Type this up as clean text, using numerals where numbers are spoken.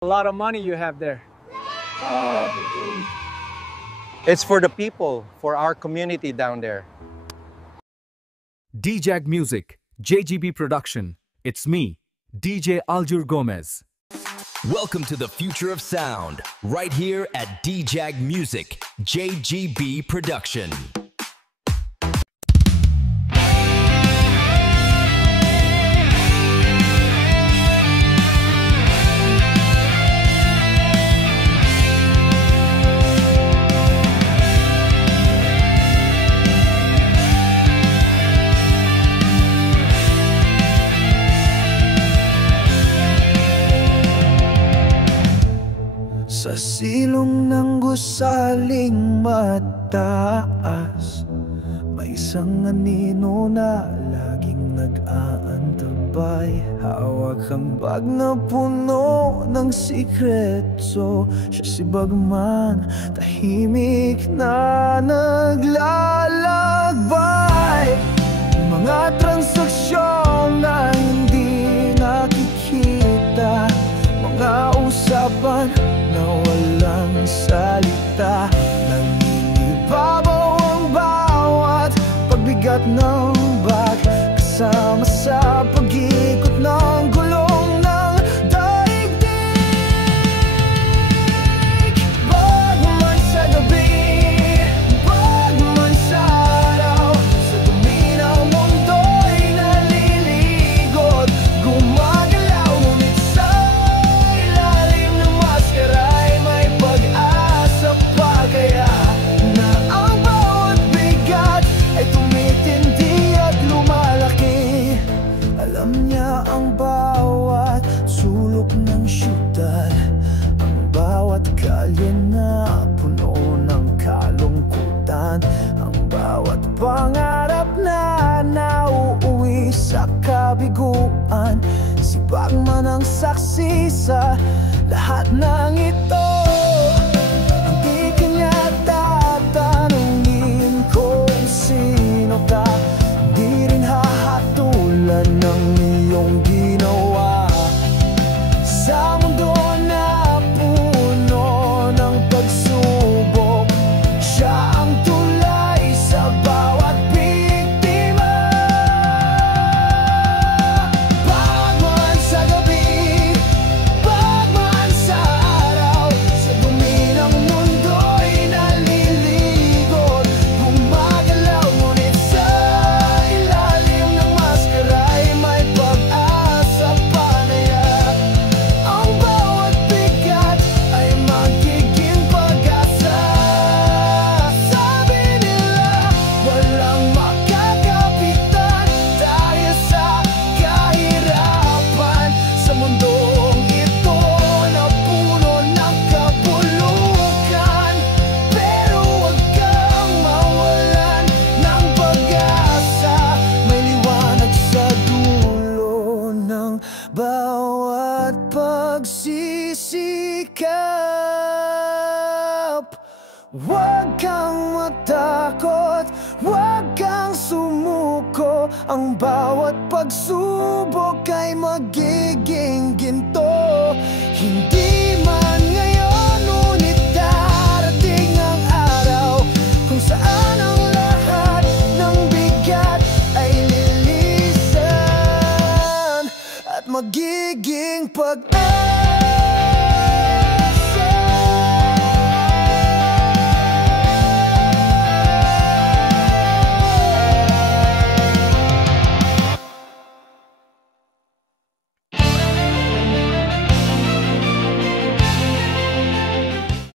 A lot of money you have there. It's for the people, for our community down there. DJAG Music, JGB Production. It's me, DJ Aljur Gomez. Welcome to the future of sound, right here at DJAG Music, JGB Production. Sa silong ng gusaling mataas, may isang anino na laging nag-aantabay. Hawak ang bag na puno ng sikreto. Siya si Bagman, tahimik na naglalakbay. Mga transaksyon na hindi nakikita, mga usapan na walang salita. Nangingibabaw ang bawat pagbigat ng bag, kasama sa pag-ikot ng gulong ng daigdig. Bagman sa gabi, bagman sa araw, sa dumi ng mundo'y naliligot, gumagalaw, ngunit sa ilalim ng maskara'y may pag-asa pa. Kaya na ang bawat bigat ay tumitindi at lumalaki. Alam niya ang bawat sulok ng syudad, ang bawat kalye na puno ng kalungkutan, ang bawat pangarap na nauuwi sa kabiguan. Si Bagman ang saksi sa lahat ng ito. Hindi kanya tatanungin kung sino ka, di rin hahatulan ng iyong ginawa. Sa mundo na puno ng pagsubok, siya ang tulay sa bawat biktima. Bagman sa gabi, bagman sa araw, sa dumi ng mundo'y naliligot, gumagalaw, ngunit sa ilalim ng maskara'y may pag-asa pa. Naya ang bawat bigat ay magiging pag-asa. Sabi nila walang makakapitan dahil sa kahirapan, sa mundong ito na puno ng kapulukan. Pero huwag kang mawalan ng pag-asa, may liwanag sa dulo ng bawat pagsisikap. Huwag kang matakot, huwag kang sumuko, ang bawat pagsubok ay magiging ginto. Hindi